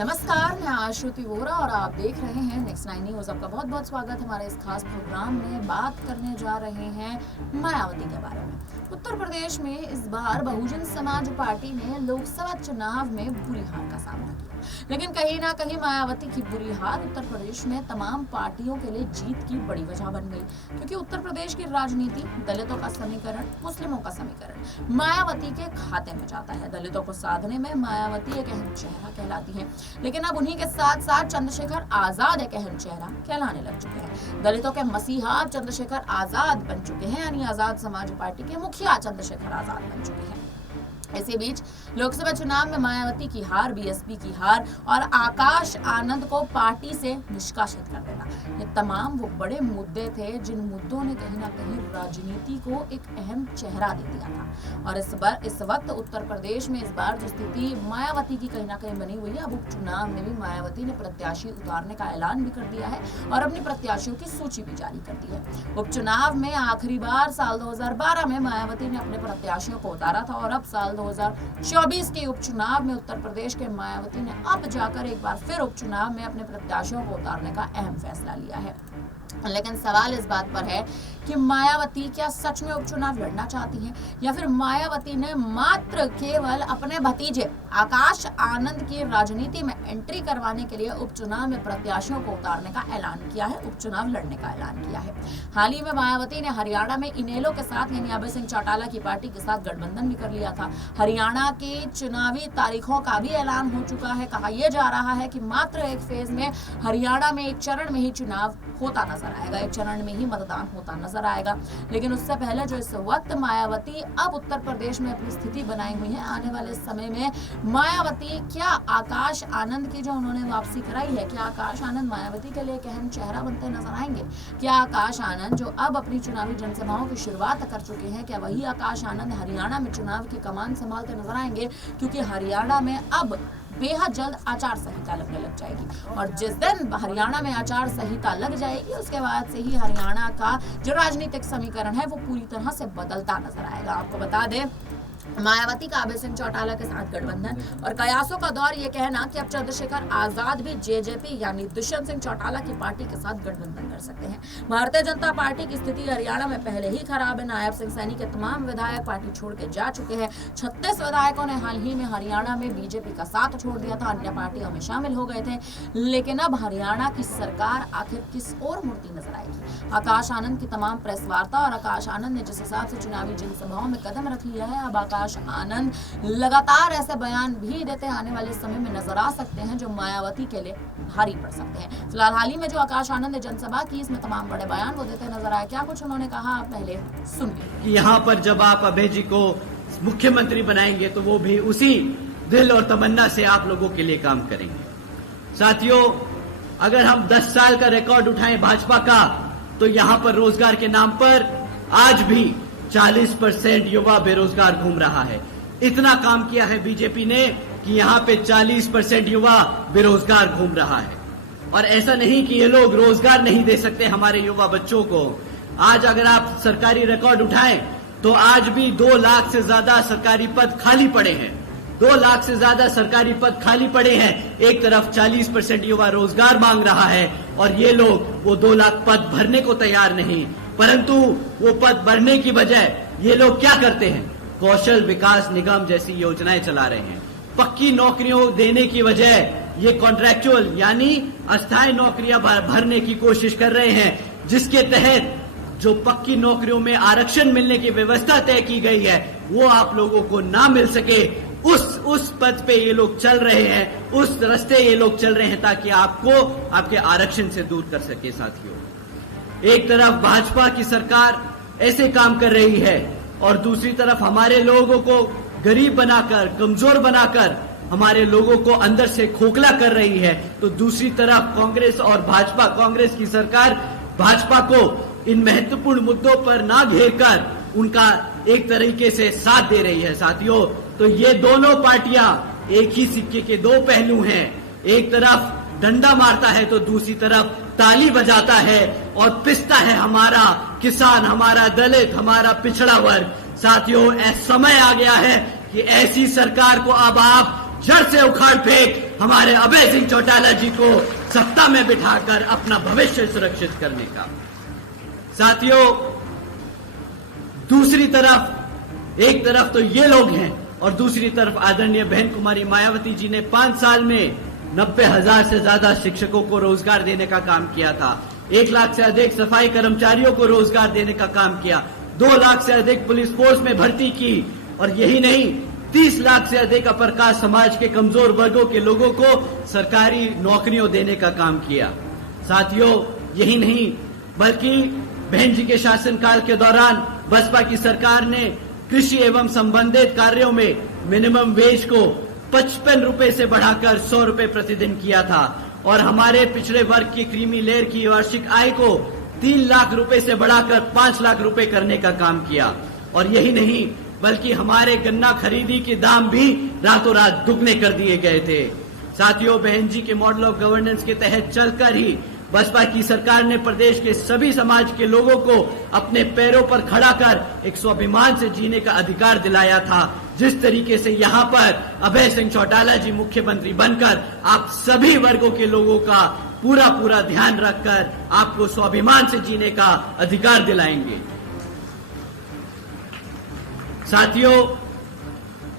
नमस्कार, मैं आश्रुति वोरा और आप देख रहे हैं नेक्स्ट 9 न्यूज। आपका बहुत बहुत स्वागत है हमारे इस खास प्रोग्राम में। बात करने जा रहे हैं मायावती के बारे में। उत्तर प्रदेश में इस बार बहुजन समाज पार्टी ने लोकसभा चुनाव में बुरी हार का सामना किया, लेकिन कहीं ना कहीं मायावती की बुरी हार उत्तर प्रदेश में तमाम पार्टियों के लिए जीत की बड़ी वजह बन गई, क्योंकि उत्तर प्रदेश की राजनीति दलितों का समीकरण, मुस्लिमों का समीकरण मायावती के खाते में जाता है। दलितों को साधने में मायावती एक अहम चेहरा कहलाती है, लेकिन अब उन्हीं के साथ साथ चंद्रशेखर आजाद एक अहम चेहरा कहलाने लग चुके हैं। दलितों के मसीहा चंद्रशेखर आजाद बन चुके हैं, यानी आजाद समाज पार्टी के मुखिया चंद्रशेखर आजाद बन चुके हैं। इसी बीच लोकसभा चुनाव में मायावती की हार, बीएसपी की हार और आकाश आनंद को पार्टी से निष्कासित कर देना, ये तमाम वो बड़े मुद्दे थे जिन मुद्दों ने कहीं ना कहीं राजनीति को एक अहम चेहरा दे दिया था। और इस वक्त उत्तर प्रदेश में इस बार जो स्थिति मायावती की कहीं ना कहीं बनी हुई है, अब उपचुनाव में भी मायावती ने प्रत्याशी उतारने का ऐलान भी कर दिया है और अपने प्रत्याशियों की सूची भी जारी कर दी है। उपचुनाव में आखिरी बार साल 2012 में मायावती ने अपने प्रत्याशियों को उतारा था और अब साल 2024 के उपचुनाव में उत्तर प्रदेश के मायावती ने अब जाकर एक बार फिर उपचुनाव में अपने प्रत्याशियों को उतारने का अहम फैसला लिया है। लेकिन सवाल इस बात पर है कि मायावती क्या सच में उपचुनाव लड़ना चाहती हैं, या फिर मायावती ने मात्र केवल अपने भतीजे आकाश आनंद की राजनीति में एंट्री करवाने के लिए उपचुनाव में प्रत्याशियों को उतारने का ऐलान किया है, उपचुनाव लड़ने का ऐलान किया है। हाल ही में मायावती ने हरियाणा में इनेलो के साथ यानी अभय सिंह चौटाला की पार्टी के साथ गठबंधन भी कर लिया था। हरियाणा की चुनावी तारीखों का भी ऐलान हो चुका है। कहा यह जा रहा है कि मात्र एक फेज में हरियाणा में एक चरण में ही चुनाव होता नजर आएगा, एक चरण में ही मतदान होता नजर आएगा। लेकिन उससे पहले जो इस वक्त मायावती अब उत्तर प्रदेश में अपनी स्थिति बनाई हुई है, आने वाले समय में मायावती क्या आकाश आनंद की जो उन्होंने वापसी कराई है, क्या आकाश आनंद मायावती के लिए एक अहम चेहरा बनते नजर आएंगे? क्या आकाश आनंद जो अब अपनी चुनावी जनसभाओं की शुरुआत कर चुके हैं, क्या वही आकाश आनंद हरियाणा में चुनाव की कमान संभालते नजर आएंगे? क्योंकि हरियाणा में अब बेहद जल्द आचार संहिता लगने लग जाएगी और जिस दिन हरियाणा में आचार संहिता लग जाएगी उसके बाद से ही हरियाणा का जो राजनीतिक समीकरण है वो पूरी तरह से बदलता नजर आएगा। आपको बता दें, मायावती का अभय सिंह चौटाला के साथ गठबंधन और कयासों का दौर ये कहना कि अब चंद्रशेखर आजाद भी जेजेपी यानी दुष्यंत सिंह चौटाला की पार्टी के साथ गठबंधन कर सकते हैं। भारतीय जनता पार्टी की स्थिति हरियाणा में पहले ही खराब है। नायब सिंह सैनी के तमाम विधायक पार्टी छोड़ के जा चुके हैं। 36 विधायकों ने हाल ही में हरियाणा में बीजेपी का साथ छोड़ दिया था, अन्य पार्टियों में शामिल हो गए थे। लेकिन अब हरियाणा की सरकार आखिर किस ओर मुड़ती नजर आएगी? आकाश आनंद की तमाम प्रेस वार्ता और आकाश आनंद ने जिस हिसाब से चुनावी जनसभाओं में कदम रख लिया है, अब आकाश आनंद लगातार ऐसे बयान भी देते आने वाले समय में नजर आ सकते हैं जो मायावती के लिए भारी पड़ सकते हैं। फिलहाल हाल ही में जो आकाश आनंद ने जनसभा की, इसमें तमाम बड़े बयान वो देते नजर आए। क्या कुछ उन्होंने कहा, आप पहले सुनिए। यहाँ पर जब आप अभय जी को मुख्यमंत्री बनाएंगे तो वो भी उसी दिल और तमन्ना से आप लोगों के लिए काम करेंगे। साथियों, अगर हम 10 साल का रिकॉर्ड उठाएं भाजपा का, तो यहाँ पर रोजगार के नाम पर आज भी 40% युवा बेरोजगार घूम रहा है। इतना काम किया है बीजेपी ने कि यहाँ पे 40% युवा बेरोजगार घूम रहा है। और ऐसा नहीं कि ये लोग रोजगार नहीं दे सकते हमारे युवा बच्चों को। आज अगर आप सरकारी रिकॉर्ड उठाएं तो आज भी 2 लाख से ज्यादा सरकारी पद खाली पड़े हैं। 2 लाख से ज्यादा सरकारी पद खाली पड़े हैं। एक तरफ 40% युवा रोजगार मांग रहा है और ये लोग वो 2 लाख पद भरने को तैयार नहीं, परंतु वो पद बढ़ने की बजाय ये लोग क्या करते हैं? कौशल विकास निगम जैसी योजनाएं चला रहे हैं। पक्की नौकरियों देने की बजाय ये कॉन्ट्रैक्चुअल यानी अस्थायी नौकरियां भरने की कोशिश कर रहे हैं, जिसके तहत जो पक्की नौकरियों में आरक्षण मिलने की व्यवस्था तय की गई है वो आप लोगों को ना मिल सके। उस पद पे ये लोग चल रहे हैं, उस रास्ते ये लोग चल रहे हैं ताकि आपको आपके आरक्षण से दूर कर सके। साथियों, एक तरफ भाजपा की सरकार ऐसे काम कर रही है और दूसरी तरफ हमारे लोगों को गरीब बनाकर, कमजोर बनाकर हमारे लोगों को अंदर से खोखला कर रही है, तो दूसरी तरफ कांग्रेस और भाजपा, कांग्रेस की सरकार भाजपा को इन महत्वपूर्ण मुद्दों पर ना घेरकर उनका एक तरीके से साथ दे रही है। साथियों, तो ये दोनों पार्टियां एक ही सिक्के के 2 पहलू हैं। एक तरफ डंडा मारता है तो दूसरी तरफ ताली बजाता है और पिसता है हमारा किसान, हमारा दलित, हमारा पिछड़ा वर्ग। साथियों, समय आ गया है कि ऐसी सरकार को अब आप जड़ से उखाड़ फेंक हमारे अभय सिंह चौटाला जी को सत्ता में बिठाकर अपना भविष्य सुरक्षित करने का। साथियों, दूसरी तरफ, एक तरफ तो ये लोग हैं और दूसरी तरफ आदरणीय बहन कुमारी मायावती जी ने 5 साल में 90,000 से ज्यादा शिक्षकों को रोजगार देने का काम किया था। 1 लाख से अधिक सफाई कर्मचारियों को रोजगार देने का काम किया। 2 लाख से अधिक पुलिस फोर्स में भर्ती की और यही नहीं, 30 लाख से अधिक अपर कास्ट समाज के कमजोर वर्गों के लोगों को सरकारी नौकरियों देने का काम किया। साथियों, यही नहीं बल्कि बहन जी के शासनकाल के दौरान बसपा की सरकार ने कृषि एवं संबंधित कार्यों में मिनिमम वेज को 55 रुपए से बढ़ाकर 100 रुपए प्रतिदिन किया था और हमारे पिछड़े वर्ग की क्रीमी लेयर की वार्षिक आय को 3 लाख रुपए से बढ़ाकर 5 लाख रुपए करने का काम किया। और यही नहीं बल्कि हमारे गन्ना खरीदी के दाम भी रातों रात दुगने कर दिए गए थे। साथियों, बहन जी के मॉडल ऑफ गवर्नेंस के तहत चलकर ही बसपा की सरकार ने प्रदेश के सभी समाज के लोगों को अपने पैरों पर खड़ा कर एक स्वाभिमान से जीने का अधिकार दिलाया था। जिस तरीके से यहाँ पर अभय सिंह चौटाला जी मुख्यमंत्री बनकर आप सभी वर्गों के लोगों का पूरा ध्यान रखकर आपको स्वाभिमान से जीने का अधिकार दिलाएंगे। साथियों,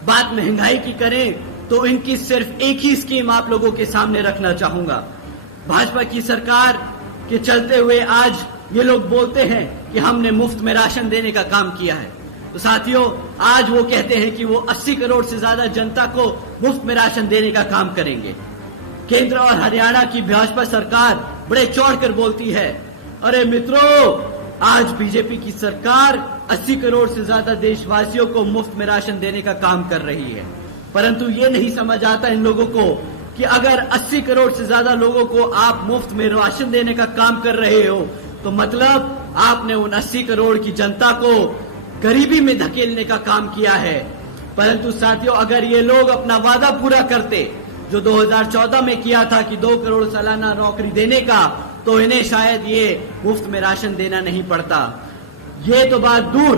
बात महंगाई की करें तो इनकी सिर्फ एक ही स्कीम आप लोगों के सामने रखना चाहूंगा। भाजपा की सरकार के चलते हुए आज ये लोग बोलते हैं कि हमने मुफ्त में राशन देने का काम किया है। तो साथियों, आज वो कहते हैं कि वो 80 करोड़ से ज्यादा जनता को मुफ्त में राशन देने का काम करेंगे। केंद्र और हरियाणा की भाजपा सरकार बड़े चौड़कर बोलती है, अरे मित्रों, आज बीजेपी की सरकार 80 करोड़ से ज्यादा देशवासियों को मुफ्त में राशन देने का काम कर रही है। परंतु ये नहीं समझ आता इन लोगों को कि अगर 80 करोड़ से ज्यादा लोगों को आप मुफ्त में राशन देने का काम कर रहे हो तो मतलब आपने उन 80 करोड़ की जनता को गरीबी में धकेलने का काम किया है। परंतु साथियों, अगर ये लोग अपना वादा पूरा करते जो 2014 में किया था कि 2 करोड़ सालाना नौकरी देने का, तो इन्हें शायद ये मुफ्त में राशन देना नहीं पड़ता। ये तो बात दूर,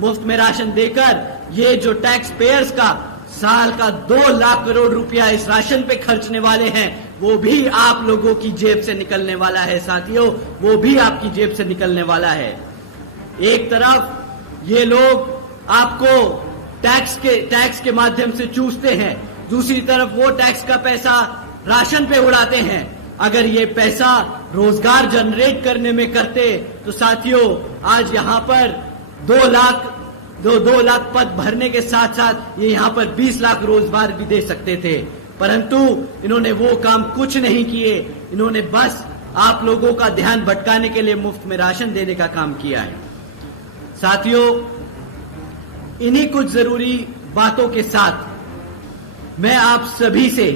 मुफ्त में राशन देकर ये जो टैक्स पेयर्स का साल का 2 लाख करोड़ रुपया इस राशन पे खर्चने वाले हैं, वो भी आप लोगों की जेब से निकलने वाला है। साथियों, वो भी आपकी जेब से निकलने वाला है। एक तरफ ये लोग आपको टैक्स के माध्यम से चूसते हैं, दूसरी तरफ वो टैक्स का पैसा राशन पे उड़ाते हैं। अगर ये पैसा रोजगार जनरेट करने में करते तो साथियों, आज यहाँ पर 2 लाख पद भरने के साथ साथ ये यहाँ पर 20 लाख रोजगार भी दे सकते थे। परंतु इन्होंने वो काम कुछ नहीं किए। इन्होंने बस आप लोगों का ध्यान भटकाने के लिए मुफ्त में राशन देने का काम किया है। साथियों, इन्हीं कुछ जरूरी बातों के साथ मैं आप सभी से,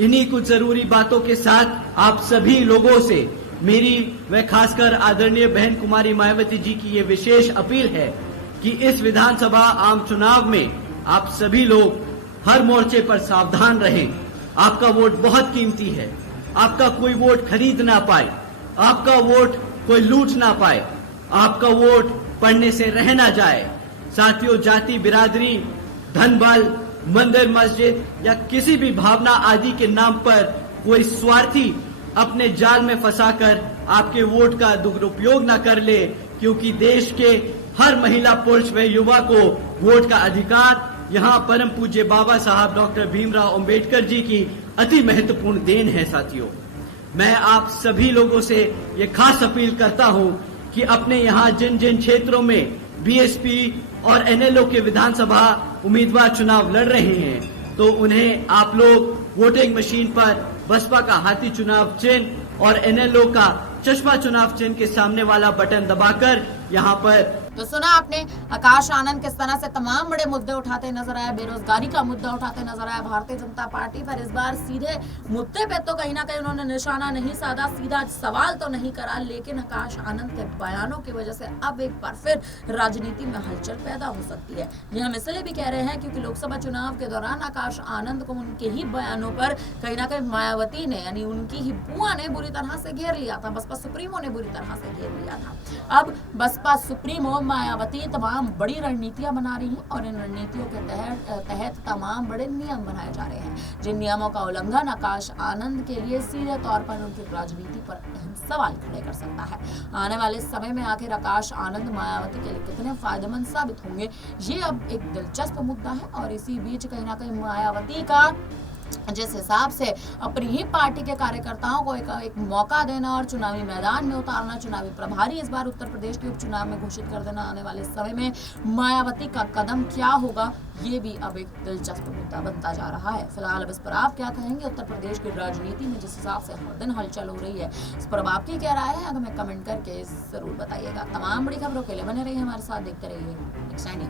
इन्हीं कुछ जरूरी बातों के साथ आप सभी लोगों से मेरी व खासकर आदरणीय बहन कुमारी मायावती जी की ये विशेष अपील है कि इस विधानसभा आम चुनाव में आप सभी लोग हर मोर्चे पर सावधान रहें। आपका वोट बहुत कीमती है। आपका कोई वोट खरीद ना पाए, आपका वोट कोई लूट ना पाए, आपका वोट पढ़ने से रह ना जाए। साथियों, जाति बिरादरी, धन बल, मंदिर मस्जिद या किसी भी भावना आदि के नाम पर कोई स्वार्थी अपने जाल में फंसाकर आपके वोट का दुरुपयोग न कर ले, क्योंकि देश के हर महिला, पुरुष व युवा को वोट का अधिकार यहाँ परम पूज्य बाबा साहब डॉक्टर भीमराव अंबेडकर जी की अति महत्वपूर्ण देन है। साथियों, मैं आप सभी लोगों से ये खास अपील करता हूँ कि अपने यहाँ जिन जिन क्षेत्रों में बीएसपी और एनएलओ के विधानसभा उम्मीदवार चुनाव लड़ रहे हैं, तो उन्हें आप लोग वोटिंग मशीन पर बसपा का हाथी चुनाव चिन्ह और एनएलओ का चश्मा चुनाव चिन्ह के सामने वाला बटन दबाकर यहाँ पर। तो सुना आपने आकाश आनंद किस तरह से तमाम बड़े मुद्दे उठाते नजर आए, बेरोजगारी का मुद्दा उठाते नजर आया भारतीय जनता पार्टी पर। इस बार सीधे मुद्दे पे तो कहीं ना कहीं उन्होंने निशाना नहीं साधा, सीधा सवाल तो नहीं करा, लेकिन आकाश आनंद के बयानों की वजह से अब एक बार फिर राजनीति में हलचल पैदा हो सकती है। ये हम इसलिए भी कह रहे हैं क्योंकि लोकसभा चुनाव के दौरान आकाश आनंद को उनके ही बयानों पर कहीं ना कहीं मायावती ने, यानी उनकी ही बुआ ने बुरी तरह से घेर लिया था, बसपा सुप्रीमो ने बुरी तरह से घेर लिया था। अब बसपा सुप्रीमो मायावती तमाम बड़ी रणनीतियां बना रही हैं और इन रणनीतियों के तहत तमाम बड़े नियम बनाए जा रहे हैं, जिन नियमों का उल्लंघन आकाश आनंद के लिए सीधे तौर पर उनकी राजनीति पर अहम सवाल खड़े कर सकता है। आने वाले समय में आखिर आकाश आनंद मायावती के लिए कितने फायदेमंद साबित होंगे, ये अब एक दिलचस्प मुद्दा है। और इसी बीच कहीं ना कहीं मायावती का जिस हिसाब से अपनी ही पार्टी के कार्यकर्ताओं को एक मौका देना और चुनावी मैदान में उतारना, चुनावी प्रभारी इस बार उत्तर प्रदेश के उपचुनाव में घोषित कर देना, आने वाले समय में मायावती का कदम क्या होगा, ये भी अब एक दिलचस्प मुद्दा बनता जा रहा है। फिलहाल अब इस पर आप क्या कहेंगे? उत्तर प्रदेश की राजनीति में जिस हिसाब से हर दिन हलचल हो रही है, इस पर अब आपकी क्या राय है? हमें कमेंट करके जरूर बताइएगा। तमाम बड़ी खबरों के लिए बने रहिए हमारे साथ, देखते रहिए नेक्स्ट टाइम।